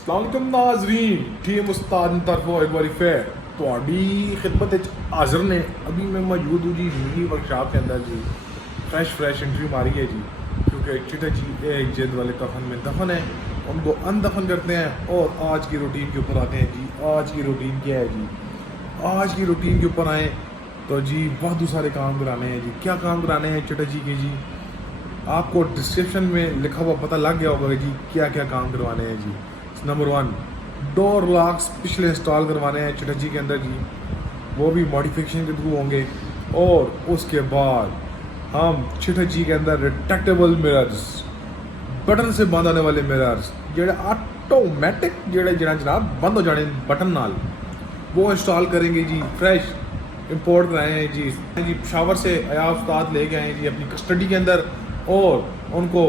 अस्सलामुअलैकुम नाज़रीन, टीम उस्ताद की तरफों एक बार फिर थोड़ी खिदमत विच हाज़िर ने। अभी मैं मौजूद हूँ जी मिनी वर्कशॉप के अंदर जी। फ्रेश एंट्री मारी है जी, क्योंकि चिटा जी एक जल्द वाले कफन में दफन है, उनको अनदफन करते हैं और आज की रूटीन के ऊपर आते हैं जी। आज की रूटीन क्या है जी? आज की रूटीन के ऊपर आए तो जी बहुत सारे काम कराने हैं जी। क्या काम कराने हैं चिटा जी के जी? आपको डिस्क्रिप्शन में लिखा हुआ पता लग गया होगा जी क्या क्या काम करवाने हैं जी। नंबर 1, डोर लॉक्स पिछले इंस्टॉल करवाने हैं चिटा जी के अंदर जी, वो भी मॉडिफिकेशन के थ्रू होंगे। और उसके बाद हम चिटा जी के अंदर रिट्रैक्टेबल मिरर्स, बटन से बंद आने वाले मिरर्स जेड़े ऑटोमैटिक जेड़े जनाब बंद हो जाने बटन नाल, वो इंस्टॉल करेंगे जी। फ्रेश इंपोर्ट कराए हैं जी शावर से आया उस्ताद लेके आए हैं जी अपनी कस्टडी के अंदर, और उनको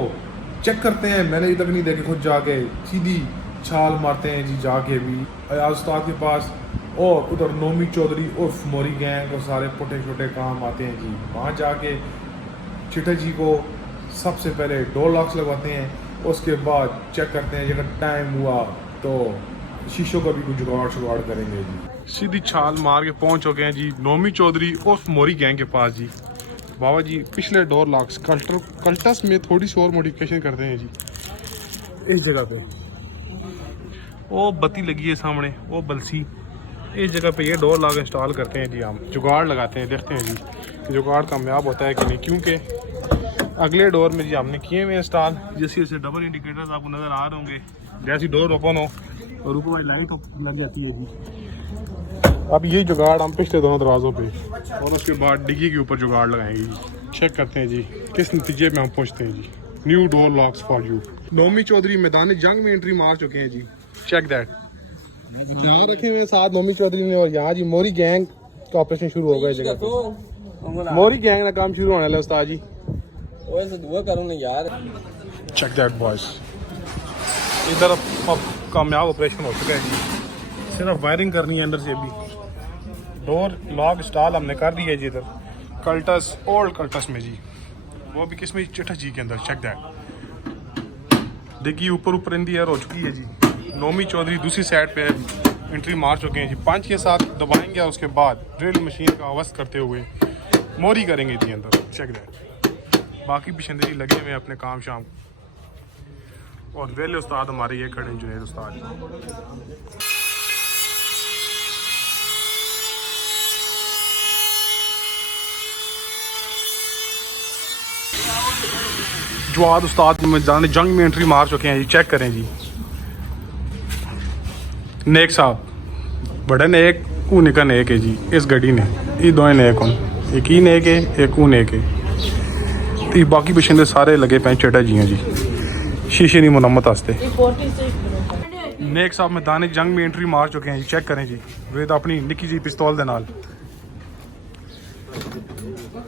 चेक करते हैं। मैंने अभी तक नहीं देखे, खुद जाके सीधी छाल मारते हैं जी जाके भी अयाज उस्ताद के पास। और उधर नोमी चौधरी उर्फ मोरी गैंग और सारे छोटे छोटे काम आते हैं जी। वहाँ जाके चिटा जी को सबसे पहले डोर लॉक्स लगवाते हैं, उसके बाद चेक करते हैं अगर टाइम हुआ तो शीशों का भी कुछ जुगाड़ करेंगे जी। सीधी छाल मार के पहुँच चुके हैं जी नोमी चौधरी उर्फ मोरी गैंग के पास जी। बाबा जी पिछले डोर लॉक्स कल्टस में थोड़ी सी और मॉडिफिकेशन करते हैं जी। इस जगह पे वो बत्ती लगी है सामने, वो बलसी, इस जगह पे ये डोर लॉक इंस्टॉल करते हैं जी। हम जुगाड़ लगाते हैं, देखते हैं जी कि जुगाड़ कामयाब होता है कि नहीं, क्योंकि अगले डोर में जी हमने किए हुए इंस्टॉल। जैसे जैसे डबल इंडिकेटर्स आपको नज़र आ रहे होंगे, जैसी डोर ओपन हो और ऊपर वाली लाइट लग जाती है जी। अब ये जुगाड़ हम पिछले दोनों दरवाज़ों पे और उसके बाद डिग्गी के ऊपर जुगाड़ लगाएंगे जी। चेक करते हैं जी किस नतीजे में हम पहुँचते हैं जी। New door locks for you. Nomi Chaudhary मैदान जंग में एंट्री मार चुके हैं जी। Check that. यहाँ रखे हुए साथ नोमी चौधरी ने, और यहाँ जी मोरी गैंग का ऑपरेशन शुरू होगा इस जगह पे। मोरी गैंग का काम शुरू होने वाला है उस्ताद जी। दुआ करो ना यार। चेक दैट बॉयज, इधर अब कामयाब ऑपरेशन हो चुका है जी। सिर्फ वायरिंग करनी है अंदर से। अभी डोर लॉक इंस्टॉल हमने कर दी है जी इधर कल्टस, ओल्ड कल्टस में जी, वो भी किसमें चिटा जी के अंदर। Check that. देखिए ऊपर इन दी एयर हो चुकी है जी। नोमी चौधरी दूसरी साइड पे एंट्री मार चुके हैं जी। 5 के साथ दबाएंगे और उसके बाद ड्रिल मशीन का आवाज़ करते हुए मोरी करेंगे जी अंदर। Check that. बाकी पिछंदे जी लगे हुए अपने काम शाम, और वेले उस्ताद हमारे ये खड़े जुनेद उस्ताद। जवाद उस्ताद मैदान जंग में एंट्री मार चुके हैं जी। चेक करें जी। नेक साहब बड़े नेक ऊने का नेक है जी। इस गड्डी ने ये दो नेक हूँ, एक ही नेक है एक ऊ नेक है। तो बाकी पिछले सारे लगे पे चेटा जी हैं जी शीशे नहीं मुनम्मत आस्ते। नेक साहब मैदान जंग में एंट्री मार चुके हैं जी। चेक करें जी वेद अपनी निक्की जी पिस्तौल दे नाल।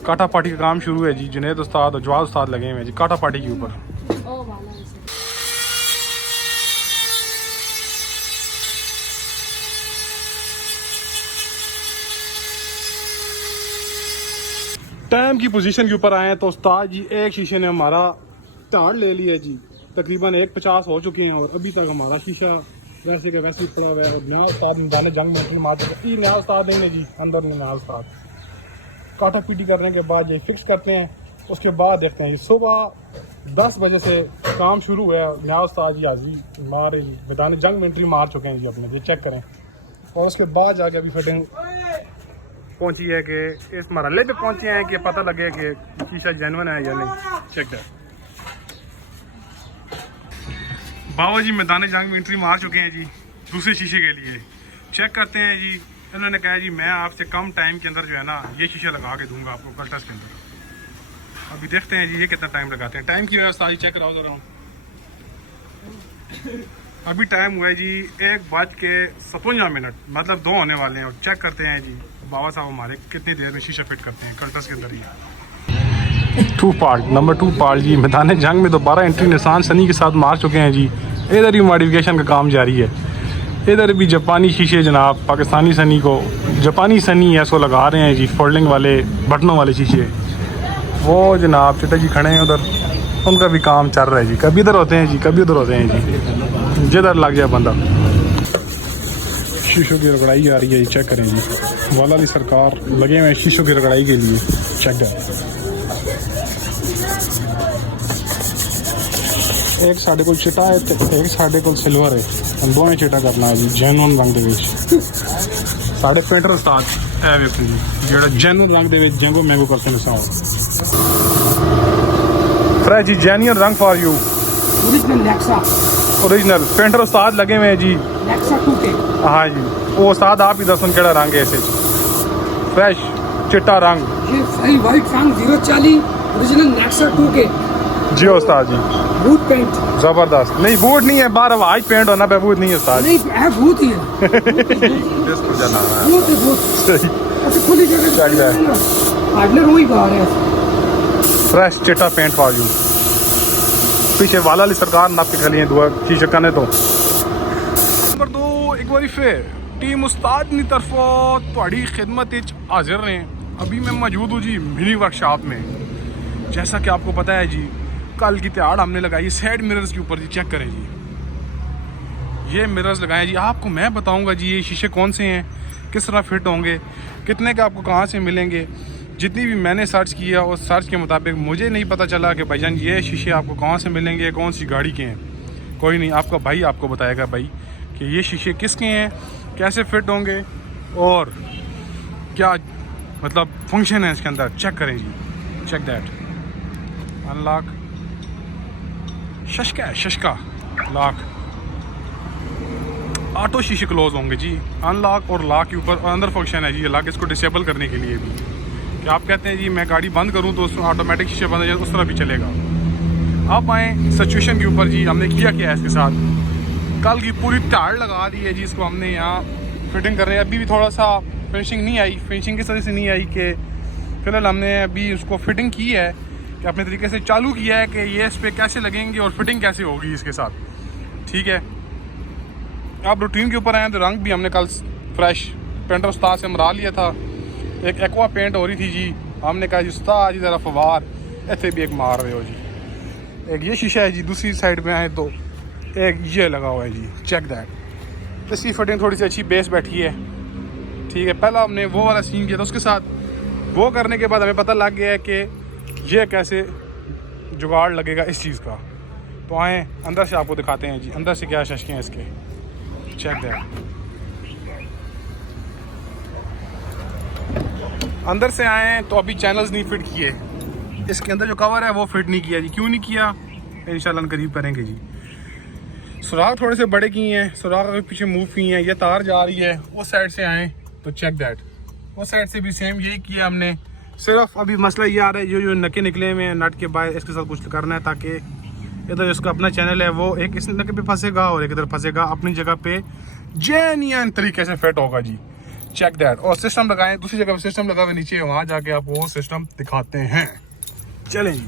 काटा पार्टी का काम शुरू है जी। जुनेद उस्ताद और जवाद उस्ताद लगे हुए हैं जी काटा पार्टी के ऊपर। टाइम की पोजीशन के ऊपर आए हैं तो उस्ताद जी एक शीशे ने हमारा ताड़ ले लिया जी। तकरीबन 1:50 हो चुके हैं और अभी तक हमारा शीशा वैसे का वैसे ही पड़ा हुआ है। और नया उस्ताद मैदान जंग में एंट्री मार चुके हैं। नया उस्ताद देंगे जी अंदर में। नया उस्ताद काटा पीटी करने के बाद ये फिक्स करते हैं। उसके बाद देखते हैं सुबह 10 बजे से काम शुरू है। नया उस्ताद जी हाजी मारे जी मैदान जंग में एंट्री मार चुके हैं जी अपने। ये चेक करें। और उसके बाद जाके अभी फिटिंग पहुंची है कि इस मरहले पे पहुंचे हैं कि पता लगे कि शीशा जेन्युइन है या नहीं। चेक कर। बाबा जी मैदान जंग में एंट्री मार चुके हैं जी दूसरे शीशे के लिए। चेक करते हैं जी। इन्होंने कहा जी मैं आपसे कम टाइम के अंदर जो है ना ये शीशा लगा के दूंगा आपको कल्टस के अंदर। अभी देखते हैं जी ये कितना टाइम लगाते हैं। टाइम की व्यवस्था जी चेक कराओ जरा। अभी टाइम हुआ है जी 1:57, मतलब 2 होने वाले हैं। और चेक करते हैं जी बाबा साहब हमारे कितनी देर में शीशा फिट करते हैं कल्टस के अंदर ही। 2 पार्ट नंबर 2 पार्ट जी मैदान जंग में दोबारा एंट्री निशान सनी के साथ मार चुके हैं जी। इधर ही मॉडिफिकेशन का काम जारी है। इधर भी जापानी शीशे जनाब पाकिस्तानी सनी को जापानी सनी ऐसो लगा रहे हैं जी। फोल्डिंग वाले बटनों वाले शीशे वो जनाब चिटा जी खड़े हैं उधर, उनका भी काम चल रहा है जी। कभी इधर होते हैं जी कभी उधर होते हैं जी। जिधर लग जाए बंदा। शीशों की रगड़ाई आ रही है, चेक करें जी। वाला वाली सरकार लगे हुए हैं शीशों की रगड़ाई के लिए। Check that. एक साढ़े को चिटा है तो एक साढ़े को सिल्वर है, हम दोनों चिटा करना है जी जेन्युइन रंग दे विच। साढ़े पेंटर उस्ताद है वेखो जी जेड़ा जेन्युइन रंग दे विच जेंगो मैंगो करते हैं साहब। फ्रेश जी जेन्युइन रंग for you. Original Nexa. Original painter उस्ताद लगे हुए हैं जी। Nexa 2K। हाँ जी वो उस्ताद आप ही दसन केड़ा रंग है ऐसे फ्रेश चिट्टा रंग। ये सही वाइट रंग 040 ओरिजिनल नेक्सा 2K जी उस्ताद जी। बूट पेंट जबरदस्त। नहीं बूट नहीं है, बार वाइट पेंट होना पे बूट नहीं है उस्ताद। नहीं है, भूत ही है। बिल्कुल जाना है भूत है भूत। सही। ऐसे खुली जगह चल रहा है। पार्टनर वही बाहर है। फ्रेश चिट्टा पेंट फॉर यू। पीछे वाला वाली सरकार नाप के खली है दुआ शीशे कने तो। नंबर 2 एक बार फिर टीम उस्ताद की तरफों थोड़ी खिदमत हाजिर ने। अभी मैं मौजूद हूँ जी मिनी वर्कशॉप में। जैसा कि आपको पता है जी कल की तिहाड़ हमने लगाई साइड मिरर्स के ऊपर जी। चेक करें जी ये मिरर्स लगाए जी। आपको मैं बताऊंगा जी ये शीशे कौन से हैं, किस तरह फिट होंगे, कितने के आपको कहाँ से मिलेंगे। जितनी भी मैंने सर्च किया उस सर्च के मुताबिक मुझे नहीं पता चला कि भाईजान ये शीशे आपको कहाँ से मिलेंगे, कौन सी गाड़ी के हैं। कोई नहीं, आपका भाई आपको बताएगा भाई कि ये शीशे किसके हैं, कैसे फिट होंगे और क्या मतलब फंक्शन है इसके अंदर। चेक करें जी। Check that. अनलॉक शशका है, शशका लॉक। ऑटो शीशे क्लोज होंगे जी। अनलॉक और लॉक के ऊपर अंदर फंक्शन है जी लॉक इसको डिसेबल करने के लिए भी। कि आप कहते हैं जी मैं गाड़ी बंद करूं तो उसमें ऑटोमेटिक शीशे बंद हो जाए, उस तरह भी चलेगा। आप आए सिचुएशन के ऊपर जी हमने किया क्या है इसके साथ। कल की पूरी तार लगा दी है जी, इसको हमने यहाँ फिटिंग कर रहे हैं। अभी भी थोड़ा सा फिनिशिंग नहीं आई, फिनिशिंग किस तरह से नहीं आई कि फिलहाल हमने अभी उसको फिटिंग की है कि अपने तरीके से चालू किया है कि ये इस पर कैसे लगेंगे और फिटिंग कैसे होगी इसके साथ। ठीक है, आप रूटीन के ऊपर आए तो रंग भी हमने कल फ्रेश पेंटर उस्ताद से मरा लिया था। एक एक्वा पेंट हो रही थी जी, हमने कहा जी उस्ताद जी ज़रा फवार ऐसे भी एक मार रहे हो जी। एक ये शीशा है जी, दूसरी साइड में आए तो एक ये लगा हुआ है जी। Check that. इसकी फिटिंग थोड़ी सी अच्छी बेस बैठी है। ठीक है, पहला हमने वो वाला सीन किया था, उसके साथ वो करने के बाद हमें पता लग गया है कि ये कैसे जुगाड़ लगेगा इस चीज़ का। तो आए अंदर से आपको दिखाते हैं जी अंदर से क्या शशके हैं इसके। Check that. अंदर से आए तो अभी चैनल्स नहीं फिट किए, इसके अंदर जो कवर है वो फिट नहीं किया जी। क्यों नहीं किया, इंशाल्लाह करीब करेंगे जी। सुराख थोड़े से बड़े किए हैं, सुराख अगर पीछे मूव किए हैं, ये तार जा रही है उस साइड से आए तो चेक दैट। उस साइड से भी सेम यही किया हमने। सिर्फ अभी मसला ये आ रहा है जो नके निकले हुए हैं नट के बाहर, इसके साथ कुछ करना है ताकि इधर जिसका अपना चैनल है वो एक इस नके पे फंसेगा और एक इधर फंसेगा, अपनी जगह पे जेन्युइन तरीके से फिट होगा जी। Check that. और सिस्टम लगाएं, दूसरी जगह पे सिस्टम लगा हुआ नीचे, वहाँ जाके आपको वो सिस्टम दिखाते हैं। चलें जी।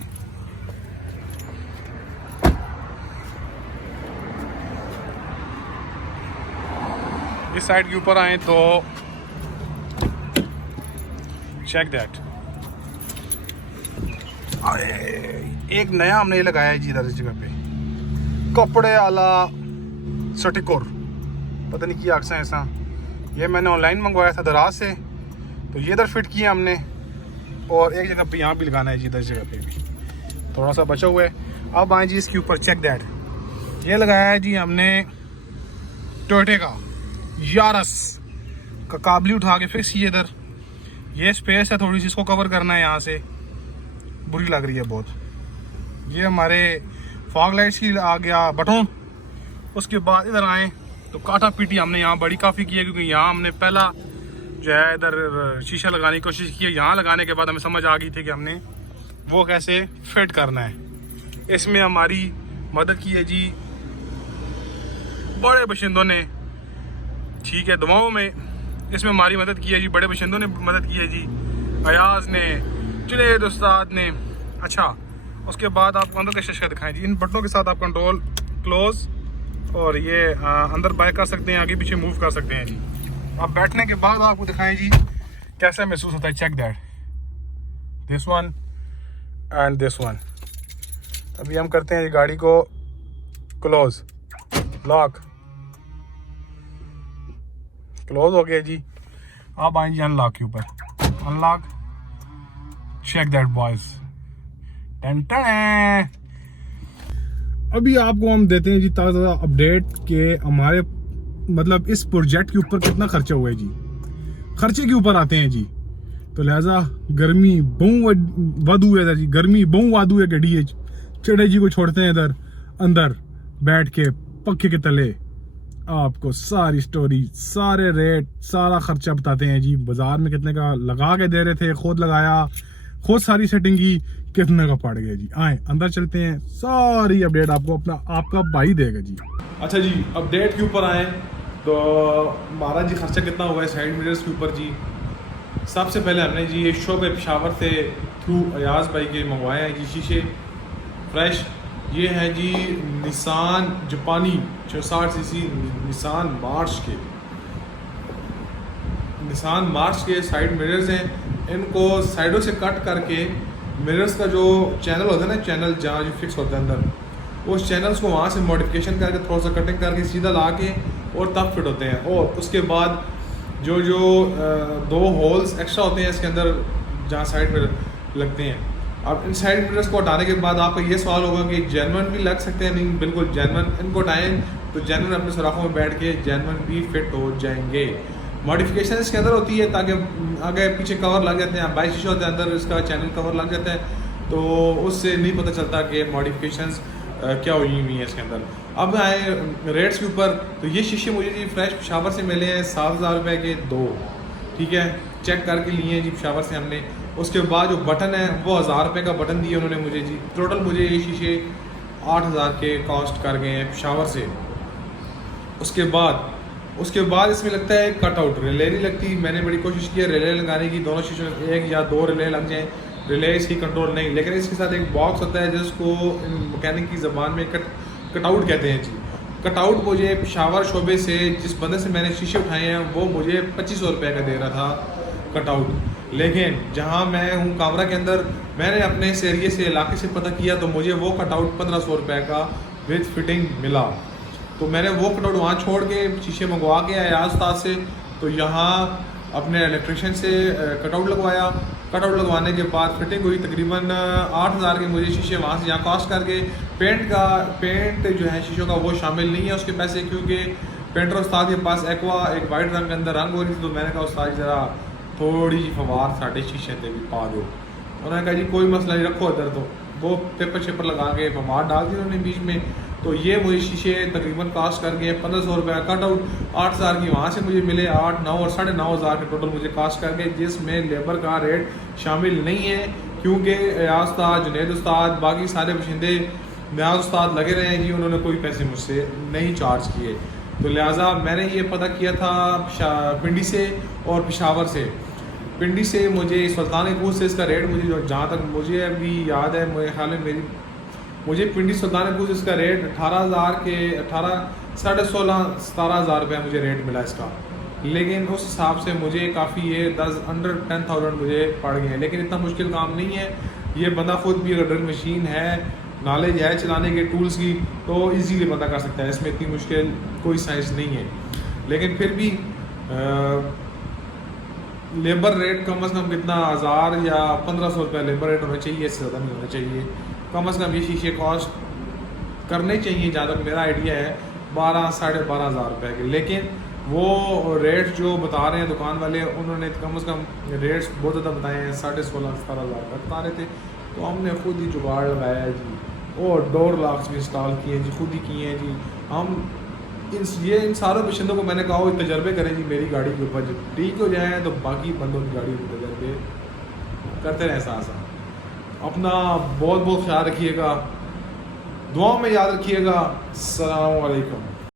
इस साइड के ऊपर आए तो चेक दैट। एक नया हमने ये लगाया है जी इधर इस जगह पे, कपड़े वाला सटिकोर, पता नहीं क्या अक्सा ऐसा। ये मैंने ऑनलाइन मंगवाया था दराज से, तो ये इधर फिट किया हमने। और एक जगह पे यहाँ भी लगाना है जी, इधर जगह पे भी थोड़ा सा बचा हुआ है। अब आए जी इसके ऊपर। Check that. ये लगाया है जी हमने टोयोटा का यारस का काबली उठा के फिक्स किए इधर। ये स्पेस है थोड़ी सी, इसको कवर करना है, यहाँ से बुरी लग रही है बहुत। ये हमारे फॉग लाइट्स की आ गया बटन। उसके बाद इधर आए तो काटा पीटी हमने यहाँ बड़ी काफ़ी की है, क्योंकि यहाँ हमने पहला जो है इधर शीशा लगाने की कोशिश की है। यहाँ लगाने के बाद हमें समझ आ गई थी कि हमने वो कैसे फिट करना है। इसमें हमारी मदद की है जी बड़े बशिंदों ने। ठीक है, दुआओं में इसमें हमारी मदद की है जी, बड़े बशिंदों ने मदद की है जी, अयाज ने, जुनेद उस्ताद ने। अच्छा, उसके बाद आपको अंदर का शीशा दिखाएं जी। इन बटनों के साथ आप कंट्रोल क्लोज और ये अंदर बाय कर सकते हैं, आगे पीछे मूव कर सकते हैं जी। अब बैठने के बाद आपको दिखाएं जी कैसा महसूस होता है। Check that. This one and this one. अभी हम करते हैं गाड़ी को क्लोज। लॉक क्लोज हो गया जी। अब आए जी अनलॉक के ऊपर, अनलॉक, चेक दैट बॉयज। अभी आपको हम देते हैं जी ताज़ा अपडेट के हमारे मतलब इस प्रोजेक्ट के ऊपर कितना खर्चा हुआ है जी। खर्चे के ऊपर आते हैं जी, तो लिहाजा गर्मी बहु वादू है जी, गर्मी बहु वादू है गड्डी चढ़े जी को छोड़ते हैं इधर अंदर बैठ के पक्के के तले, आपको सारी स्टोरी, सारे रेट, सारा खर्चा बताते हैं जी। बाजार में कितने का लगा के दे रहे थे, खुद लगाया, खुद सारी सेटिंग की, कितने का पड़ गया जी। आए अंदर चलते हैं, सारी अपडेट आपको अपना आपका भाई देगा जी। अच्छा जी, अपडेट के ऊपर आए तो हमारा जी खर्चा कितना हुआ है साइड मिरर्स के ऊपर जी। सबसे पहले हमने जी ये शोबे पेशावर से थ्रू अयाज भाई के मंगवाए हैं जी शीशे फ्रेश। ये है जी निसान जापानी 66 सीसी निसान मार्च के साइड मिरर्स हैं। इनको साइडों से कट करके मिरर्स का जो चैनल होता है ना, चैनल जहाँ जो फिक्स होता है अंदर, उस चैनल्स को वहाँ से मॉडिफिकेशन करके थोड़ा सा कटिंग करके सीधा ला के और तब फिट होते हैं। और उसके बाद जो दो होल्स एक्स्ट्रा होते हैं इसके अंदर जहाँ साइड मिरर लगते हैं। अब इन साइड मिरर्स को हटाने के बाद आपका ये सवाल होगा कि जेन्युइन भी लग सकते हैं। नहीं, बिल्कुल जेन्युइन। इनको हटाएं तो जेन्युइन अपने सुराखों में बैठ के जेन्युइन भी फिट हो जाएंगे। मॉडिफिकेशन इसके अंदर होती है ताकि आगे पीछे कवर लग जाते हैं, 22 शीशे होते हैं अंदर, इसका चैनल कवर लग जाता है, तो उससे नहीं पता चलता कि मॉडिफिकेशंस क्या हुई है इसके अंदर। अब आए रेट्स के ऊपर, तो ये शीशे मुझे जी फ्रेश पेशावर से मिले हैं 7,000 रुपये के 2, ठीक है, चेक करके लिए हैं जी पेशावर से हमने। उसके बाद जो बटन है वो 1000 रुपये का बटन दिए उन्होंने मुझे जी। टोटल मुझे ये शीशे 8000 के कॉस्ट कर गए हैं पेशावर से। उसके बाद इसमें लगता है कटआउट, रिले नहीं लगती। मैंने बड़ी कोशिश की है रिले लगाने की, दोनों शीशों में 1 या 2 रिले लग जाएँ, रिले इसकी कंट्रोल नहीं। लेकिन इसके साथ एक बॉक्स होता है जिसको मैकेनिक की ज़बान में कटआउट कहते हैं जी। कटआउट मुझे पेशावर शोबे से जिस बंदे से मैंने शीशे उठाए हैं वो मुझे 2500 रुपये का दे रहा था कटआउट। लेकिन जहाँ मैं हूँ कामरा के अंदर, मैंने अपने इस एरिए से इलाके से पता किया तो मुझे वो कटआउट 1500 रुपये का विद फिटिंग मिला। तो मैंने वो कटआउट वहाँ छोड़ के शीशे मंगवा के आया उस्ताद से, तो यहाँ अपने इलेक्ट्रिशियन से कटआउट लगवाया। कटआउट लगवाने के बाद फिटिंग हुई, तकरीबन 8000 के मुझे शीशे वहाँ से यहाँ कॉस्ट करके। पेंट जो है शीशों का वो शामिल नहीं है उसके पैसे, क्योंकि पेंटर उस्ताद के पास एक्वा एक वाइट रंग के अंदर रंग हो रही थी, तो मैंने कहा उस्ताद ज़रा थोड़ी फवार साढ़े शीशे थे भी पा दो। उन्होंने कहा जी कोई मसला नहीं, रखो इधर। तो वो पेपर शेपर लगा के फवार डाल दी उन्होंने बीच में। तो ये मुझे शीशे तकरीबन कॉस्ट कर गए 1500 रुपये का कटआउट। 8000 की वहाँ से मुझे मिले, 8, 9 और 9,500 के टोटल मुझे कॉस्ट कर गए, जिसमें लेबर का रेट शामिल नहीं है, क्योंकि अयाज उस्ताद, जुनैद उस्ताद, बाकी सारे बशिंदे न्याज उस्ताद लगे रहे हैं जी, उन्होंने कोई पैसे मुझसे नहीं चार्ज किए। तो लिहाजा मैंने ये पता किया था पिंडी से और पेशावर से। पिंडी से मुझे सुल्तान कूद से इसका रेट मुझे जहाँ तक मुझे अभी याद है, मेरे ख्याल में मुझे पिंडी सुल्तान कूद इसका रेट 18,000 के 16,500-17,000 रुपये मुझे रेट मिला इसका। लेकिन उस हिसाब से मुझे काफ़ी ये 10 10,000 मुझे पड़ गए हैं। लेकिन इतना मुश्किल काम नहीं है, ये बंदा खुद भी अगर ड्रिल मशीन है, नॉलेज है चलाने के टूल्स की, तो इजीली बंदा कर सकता है। इसमें इतनी मुश्किल कोई साइंस नहीं है। लेकिन फिर भी लेबर रेट कम से कम कितना 1000 या 1500 रुपये लेबर रेट होना चाहिए, इससे ज़्यादा नहीं होना चाहिए। कम से कम ये शीशे कॉस्ट करने चाहिए, जहाँ तक मेरा आइडिया है 12-12,500 रुपये के। लेकिन वो रेट जो बता रहे हैं दुकान वाले, उन्होंने कम से कम रेट्स बहुत ज़्यादा बताए हैं, 16,500-17,000 का बता रहे थे। तो हमने खुद ही जुगाड़ लगाया है जी, और डोर लॉक्स भी इंस्टॉल किए जी, खुद ही किए हैं जी। हम इन सारों बशिंदों को मैंने कहा वो तजर्बे करें जी मेरी गाड़ी के ऊपर, जब ठीक हो जाए तो बाकी बंदों की गाड़ी के तजर्बे करते रहें साथ साथ। अपना बहुत बहुत ख्याल रखिएगा, दुआ में याद रखिएगा। अस्सलाम वालेकुम।